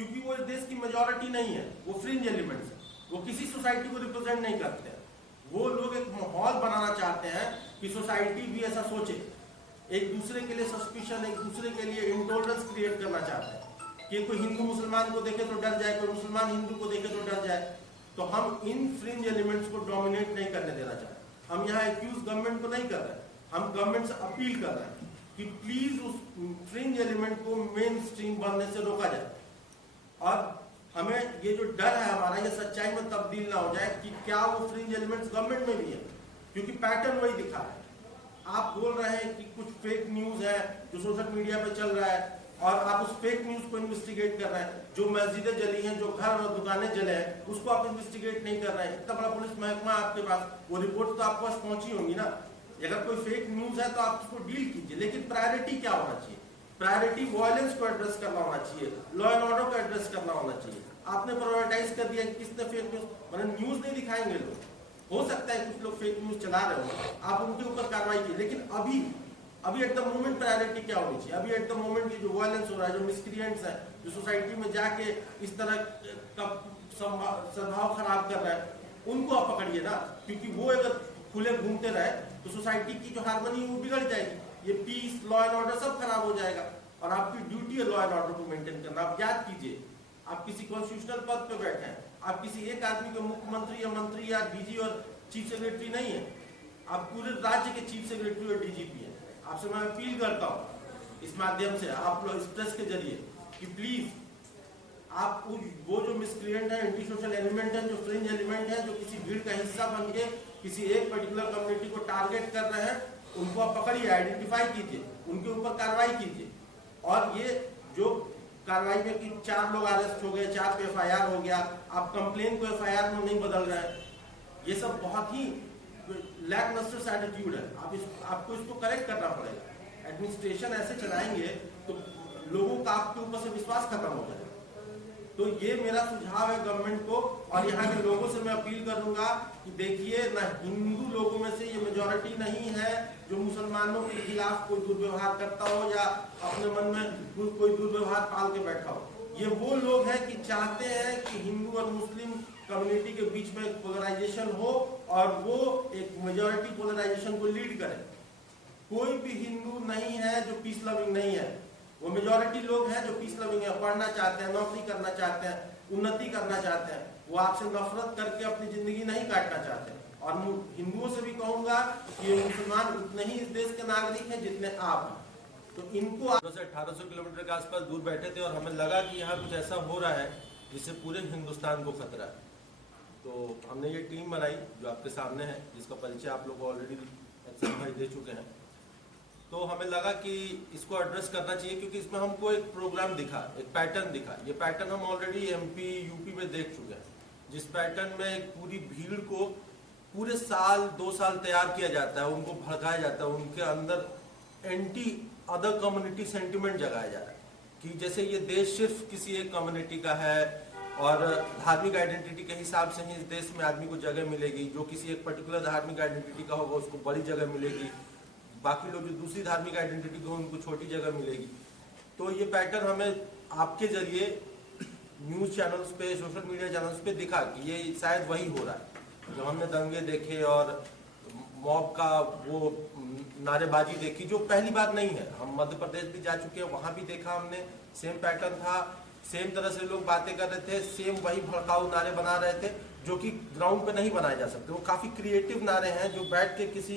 क्योंकि वो इस देश की मेजॉरिटी नहीं है, वो फ्रिंज एलिमेंट्स है, वो किसी सोसाइटी को रिप्रेजेंट नहीं करते हैं। वो लोग एक माहौल बनाना चाहते हैं कि सोसाइटी भी ऐसा सोचे, एक दूसरे के लिए सस्पिशन, एक दूसरे के लिए इंटॉलरेंस क्रिएट करना चाहते हैं कि कोई हिंदू मुसलमान को देखे तो डर जाए, कोई मुसलमान हिंदू को देखे तो डर जाए। तो हम इन फ्रिंज एलिमेंट्स को डोमिनेट नहीं करने देना चाहते। हम यहाँ एक्यूज गवर्नमेंट को नहीं कर रहे हैं, हम गवर्नमेंट से अपील कर रहे हैं कि प्लीज उस फ्रिंज एलिमेंट को मेन स्ट्रीम बनने से रोका जाए। और हमें ये जो डर है हमारा, ये सच्चाई में तब्दील ना हो जाए कि क्या वो फ्रिंज एलिमेंट्स गवर्नमेंट में भी है, क्योंकि पैटर्न वही दिखा है। आप बोल रहे हैं कि कुछ फेक न्यूज है जो सोशल मीडिया पे चल रहा है, और आप उस फेक न्यूज को इन्वेस्टिगेट कर रहे हैं। जो मस्जिदें जली हैं, जो घर और दुकानें जले हैं, उसको आप इन्वेस्टिगेट नहीं कर रहे हैं। इतना बड़ा पुलिस महकमा आपके पास, वो रिपोर्ट तो आपके पास पहुंची होंगी ना। अगर कोई फेक न्यूज है तो आप उसको डील कीजिए, लेकिन प्रायोरिटी क्या होना चाहिए? प्रायोरिटी वायलेंस को एड्रेस करना होना चाहिए, लॉ एंड ऑर्डर को एड्रेस करना होना चाहिए। आपने प्रायोरिटाइज कर दिया कि किसने फेक न्यूज, मतलब न्यूज नहीं दिखाएंगे लोग। हो सकता है कुछ लोग फेक न्यूज चला रहे हो, आप उनके ऊपर कार्रवाई कीजिए, लेकिन अभी एट द मोमेंट प्रायोरिटी क्या होनी चाहिए? अभी एट द मोमेंट ये जो वायलेंस हो रहा है, जो मिसक्रिएंट्स है, जो सोसाइटी में जाके इस तरह का सद्भाव खराब कर रहा है, उनको आप पकड़िए ना, क्योंकि वो अगर खुले घूमते रहे तो सोसाइटी की जो हार्मनी वो बिगड़ जाएगी, ये पीस, लॉ एंड ऑर्डर सब खराब हो जाएगा। और आपकी ड्यूटी है लॉ एंड ऑर्डर को मेंटेन करना। आप याद कीजिए, आप किसी कॉन्स्टिट्यूशनल पद पे बैठे हैं, आप किसी एक आदमी के मुख्यमंत्री या मंत्री या डीजी और चीफ सेक्रेटरी नहीं है, आप पूरे राज्य के चीफ सेक्रेटरी और डीजीपी हैं। आपसे मैं अपील करता हूँ इस माध्यम से, आप लोग इस प्रेस के जरिए, कि प्लीज आप वो जो मिसक्रिएंट है, एंटी सोशल एलिमेंट है, जो फ्रिंज एलिमेंट है, जो किसी भीड़ का हिस्सा बन के किसी एक पर्टिकुलर कम्युनिटी को टारगेट कर रहे हैं, उनको आप पकड़िए, आइडेंटिफाई कीजिए, उनके ऊपर कार्रवाई कीजिए। और ये जो कार्रवाई में कि 4 लोग अरेस्ट हो गए, 4 पे FIR हो गया, आप कंप्लेन को FIR में नहीं बदल रहे हैं, ये सब बहुत ही लैकलस्टर्स एटीट्यूड है। आपको इसको करेक्ट करना पड़ेगा। एडमिनिस्ट्रेशन ऐसे चलाएंगे तो लोगों का आपके ऊपर से विश्वास खत्म हो जाएगा। तो ये मेरा सुझाव है गवर्नमेंट को, और यहाँ के लोगों से मैं अपील करूंगा कि देखिए, ना हिंदू लोगों में से ये मेजॉरिटी नहीं है जो मुसलमानों के खिलाफ कोई दुर्व्यवहार करता हो या अपने मन में कोई दुर्व्यवहार पाल के बैठा हो। ये वो लोग हैं कि चाहते हैं कि हिंदू और मुस्लिम कम्युनिटी के बीच में पोलराइजेशन हो, और वो एक मेजॉरिटी पोलराइजेशन को लीड करे। कोई भी हिंदू नहीं है जो पीस लविंग नहीं है, वो मेजॉरिटी लोग हैं जो पीस लविंग है, पढ़ना चाहते हैं, नौकरी करना चाहते हैं, उन्नति करना चाहते हैं। वो आपसे नफरत करके अपनी जिंदगी नहीं काटना चाहते। और हिंदुओं से भी कहूंगा कि मुसलमान उतने ही इस देश के नागरिक हैं जितने आप हैं। तो इनको 1800 किलोमीटर के आसपास दूर बैठे थे, और हमें लगा कि यहाँ कुछ ऐसा हो रहा है जिससे पूरे हिंदुस्तान को खतरा है। तो हमने ये टीम बनाई जो आपके सामने है, जिसका परिचय आप लोग ऑलरेडी भाई दे चुके हैं। तो हमें लगा कि इसको एड्रेस करना चाहिए, क्योंकि इसमें हमको एक प्रोग्राम दिखा, एक पैटर्न दिखा। ये पैटर्न हम ऑलरेडी MP UP में देख चुके हैं, जिस पैटर्न में एक पूरी भीड़ को पूरे साल 2 साल तैयार किया जाता है, उनको भड़काया जाता है, उनके अंदर एंटी अदर कम्युनिटी सेंटिमेंट जगाया जा रहा है कि जैसे ये देश सिर्फ किसी एक कम्युनिटी का है, और धार्मिक आइडेंटिटी के हिसाब से ही इस देश में आदमी को जगह मिलेगी। जो किसी एक पर्टिकुलर धार्मिक आइडेंटिटी का होगा उसको बड़ी जगह मिलेगी, बाकी लोग जो दूसरी धार्मिक आइडेंटिटी को उनको छोटी जगह मिलेगी। तो ये पैटर्न हमें आपके जरिए न्यूज़ चैनल्स पे, सोशल मीडिया चैनल्स पे दिखा कि ये शायद वही हो रहा है। जो हमने दंगे देखे और मॉब का वो नारेबाजी देखी, जो पहली बात नहीं है, हम मध्य प्रदेश भी जा चुके हैं, वहाँ भी देखा हमने, सेम पैटर्न था, सेम तरह से लोग बातें कर रहे थे, सेम वही भड़काऊ नारे बना रहे थे जो कि ग्राउंड पे नहीं बनाए जा सकते। वो काफ़ी क्रिएटिव नारे हैं जो बैठ के किसी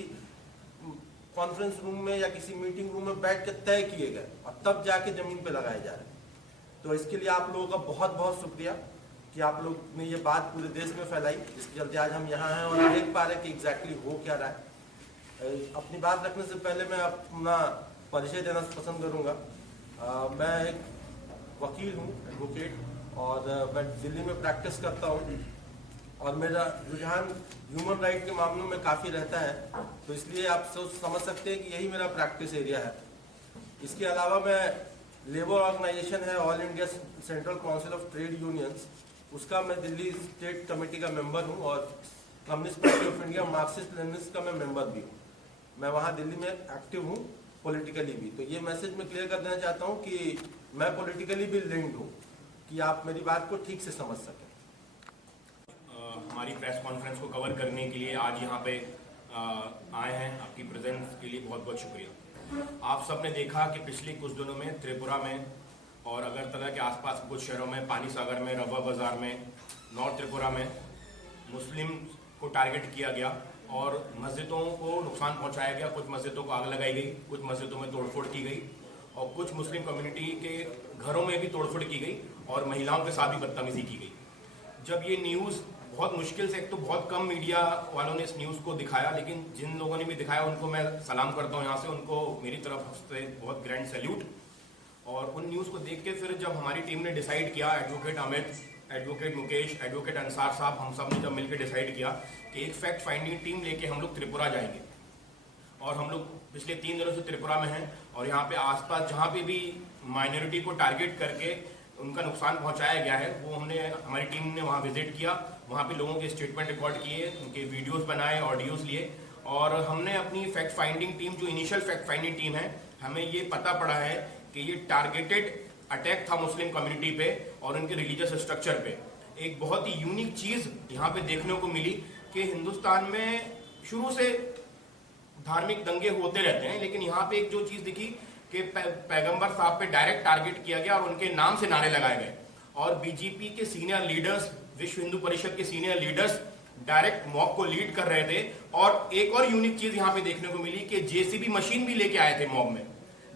कॉन्फ्रेंस रूम में या किसी मीटिंग रूम में बैठ के तय किए गए और तब जाके जमीन पे लगाए जा रहे हैं। तो इसके लिए आप लोगों का बहुत बहुत शुक्रिया कि आप लोग ने ये बात पूरे देश में फैलाई, जिसके चलते आज हम यहाँ हैं और देख पा रहे हैं कि एग्जैक्टली हो क्या रहा है। अपनी बात रखने से पहले मैं अपना परिचय देना पसंद करूँगा। मैं एक वकील हूँ, एडवोकेट, और मैं दिल्ली में प्रैक्टिस करता हूँ, और मेरा रुझान ह्यूमन राइट के मामलों में काफ़ी रहता है। तो इसलिए आप समझ सकते हैं कि यही मेरा प्रैक्टिस एरिया है। इसके अलावा मैं लेबर ऑर्गेनाइजेशन है all India central council of trade unions, उसका मैं दिल्ली स्टेट कमेटी का मेंबर हूँ, और communist party of India Marxist Leninist का मैं मेंबर भी हूँ। मैं वहाँ दिल्ली में एक्टिव हूँ, पॉलिटिकली भी। तो ये मैसेज मैं क्लियर कर देना चाहता हूँ कि मैं पॉलिटिकली भी लिंक्ड हूँ, कि आप मेरी बात को ठीक से समझ सकें। हमारी प्रेस कॉन्फ्रेंस को कवर करने के लिए आज यहाँ पे आए हैं। आपकी प्रेजेंस के लिए बहुत बहुत शुक्रिया। आप सबने देखा कि पिछले कुछ दिनों में त्रिपुरा में और अगरतला के आसपास कुछ शहरों में, पानी सागर में, रवा बाजार में, नॉर्थ त्रिपुरा में मुस्लिम को टारगेट किया गया और मस्जिदों को नुकसान पहुंचाया गया। कुछ मस्जिदों को आग लगाई गई, कुछ मस्जिदों में तोड़फोड़ की गई और कुछ मुस्लिम कम्युनिटी के घरों में भी तोड़फोड़ की गई और महिलाओं के साथ भी बदतमीजी की गई। जब ये न्यूज़ बहुत मुश्किल से, एक तो बहुत कम मीडिया वालों ने इस न्यूज़ को दिखाया, लेकिन जिन लोगों ने भी दिखाया उनको मैं सलाम करता हूँ यहाँ से, उनको मेरी तरफ से बहुत ग्रैंड सैल्यूट। और उन न्यूज़ को देख के फिर जब हमारी टीम ने डिसाइड किया, advocate Amit, advocate Mukesh, advocate Ansar साहब, हम सब ने जब मिलकर डिसाइड किया कि एक फैक्ट फाइंडिंग टीम लेके हम लोग त्रिपुरा जाएंगे। और हम लोग पिछले 3 दिनों से त्रिपुरा में हैं और यहाँ पे आसपास जहाँ पे भी माइनॉरिटी को टारगेट करके उनका नुकसान पहुँचाया गया है, वो हमारी टीम ने वहाँ विजिट किया। वहाँ पे लोगों के स्टेटमेंट रिकॉर्ड किए, उनके वीडियोस बनाए, ऑडियोस लिए और हमने अपनी फैक्ट फाइंडिंग टीम, जो इनिशियल फैक्ट फाइंडिंग टीम है, हमें ये पता पड़ा है कि ये टारगेटेड अटैक था मुस्लिम कम्युनिटी पे और उनके रिलीजियस स्ट्रक्चर पे। एक बहुत ही यूनिक चीज़ यहाँ पे देखने को मिली कि हिंदुस्तान में शुरू से धार्मिक दंगे होते रहते हैं, लेकिन यहाँ पे एक जो चीज़ दिखी कि पैगंबर साहब पे डायरेक्ट टारगेट किया गया और उनके नाम से नारे लगाए गए और बीजेपी के सीनियर लीडर्स, विश्व हिंदू परिषद के सीनियर लीडर्स डायरेक्ट मॉब को लीड कर रहे थे। और एक और यूनिक चीज यहाँ पे देखने को मिली कि जेसीबी मशीन भी लेके आए थे मॉब में।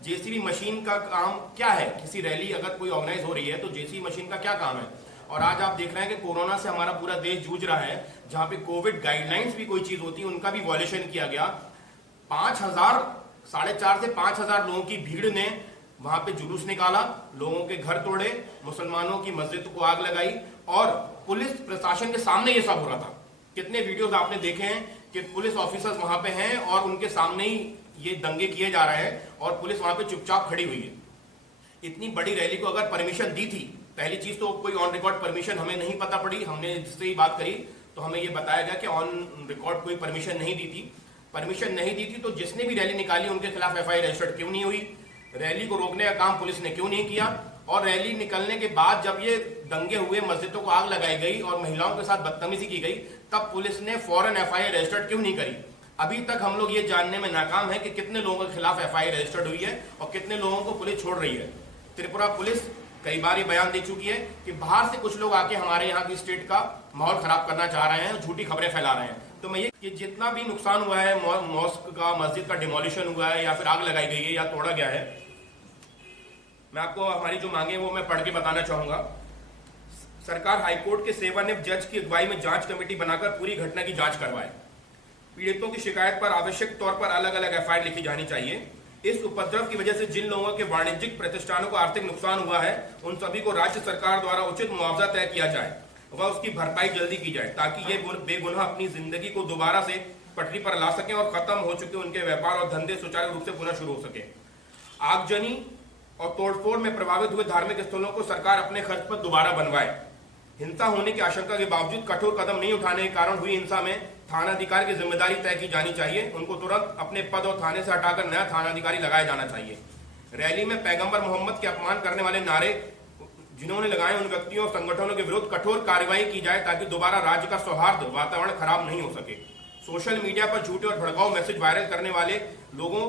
जेसीबी मशीन का काम क्या है? किसी रैली अगर कोई ऑर्गेनाइज हो रही है तो जेसीबी मशीन का क्या काम है? और आज आप देख रहे हैं कि कोरोना से हमारा पूरा देश जूझ रहा है, जहां पे कोविड गाइडलाइंस भी कोई चीज होती है उनका भी वॉयलेशन किया गया। 4,500 से 5,000 लोगों की भीड़ ने वहां पे जुलूस निकाला, लोगों के घर तोड़े, मुसलमानों की मस्जिद को आग लगाई और पुलिस प्रशासन के सामने ये सब हो रहा था। कितने वीडियोस आपने देखे हैं कि पुलिस ऑफिसर्स वहां पे हैं और उनके सामने ही ये दंगे किए जा रहे हैं और पुलिस वहां पे चुपचाप खड़ी हुई है। इतनी बड़ी रैली को अगर परमिशन दी थी, पहली चीज तो कोई ऑन रिकॉर्ड परमिशन हमें नहीं पता पड़ी। हमने जिससे ही बात करी तो हमें ये बताया गया कि ऑन रिकॉर्ड कोई परमिशन नहीं दी थी। परमिशन नहीं दी थी तो जिसने भी रैली निकाली उनके खिलाफ FIR रजिस्टर्ड क्यों नहीं हुई? रैली को रोकने का काम पुलिस ने क्यों नहीं किया? और रैली निकलने के बाद जब ये दंगे हुए, मस्जिदों को आग लगाई गई और महिलाओं के साथ बदतमीजी की गई, तब पुलिस ने फौरन FIR रजिस्टर्ड क्यों नहीं करी? अभी तक हम लोग ये जानने में नाकाम है कि कितने लोगों के खिलाफ FIR रजिस्टर्ड हुई है और कितने लोगों को पुलिस छोड़ रही है। त्रिपुरा पुलिस कई बार ये बयान दे चुकी है कि बाहर से कुछ लोग आके हमारे यहाँ की स्टेट का माहौल खराब करना चाह रहे हैं, झूठी खबरें फैला रहे हैं। तो मैं ये कि जितना भी नुकसान हुआ है, मॉस्क का, मस्जिद का डिमोलिशन हुआ है या फिर आग लगाई गई है या तोड़ा गया है, मैं आपको हमारी जो मांगे वो मैं पढ़ के बताना चाहूंगा। सरकार हाईकोर्ट के सेवानिवृत्त जज की अगुवाई में जांच कमेटी बनाकर पूरी घटना की जांच करवाए। पीड़ितों की शिकायत पर आवश्यक तौर पर अलग अलग FIR लिखी जानी चाहिए। इस उपद्रव की वजह से जिन लोगों के वाणिज्यिक प्रतिष्ठानों को आर्थिक नुकसान हुआ है उन सभी को राज्य सरकार द्वारा उचित मुआवजा तय किया जाए व उसकी भरपाई जल्दी की जाए, ताकि ये बेगुनाह अपनी जिंदगी को दोबारा से पटरी पर ला सकें और खत्म हो चुके उनके व्यापार और धंधे सुचारू रूप से पुनः शुरू हो सके। आगजनी और तोड़फोड़ में प्रभावित हुए धार्मिक स्थलों को सरकार अपने खर्च पर दोबारा बनवाए। हिंसा होने की आशंका के बावजूद कठोर कदम नहीं उठाने के कारण हुई हिंसा में थानाधिकारी की जिम्मेदारी तय की जानी चाहिए। उनको तुरंत अपने पद और थाने से हटाकर नया थानाधिकारी लगाया जाना चाहिए। रैली में पैगंबर मोहम्मद के अपमान करने वाले नारे जिन्होंने लगाए उन व्यक्तियों और संगठनों के विरुद्ध कठोर कार्रवाई की जाए, ताकि दोबारा राज्य का सौहार्द वातावरण खराब नहीं हो सके। सोशल मीडिया पर झूठे और भड़काऊ मैसेज वायरल करने वाले लोगों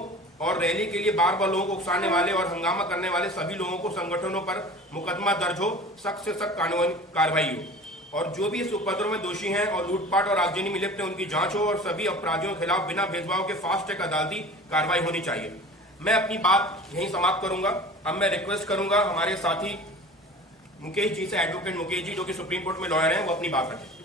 और रैली के लिए बार बार लोगों को उकसाने वाले और हंगामा करने वाले सभी लोगों को संगठनों पर मुकदमा दर्ज हो, सख्त से सख्त कानूनी कार्रवाई हो और जो भी इस उपद्रव में दोषी हैं और लूटपाट और आगजनी में लिप्त हैं उनकी जांच हो और सभी अपराधियों के खिलाफ बिना भेदभाव के फास्ट ट्रैक अदालती कार्रवाई होनी चाहिए। मैं अपनी बात यहीं समाप्त करूंगा। अब मैं रिक्वेस्ट करूंगा हमारे साथी मुकेश जी से, एडवोकेट मुकेश जी जो कि सुप्रीम कोर्ट में लॉयर हैं, वो अपनी बात रखें।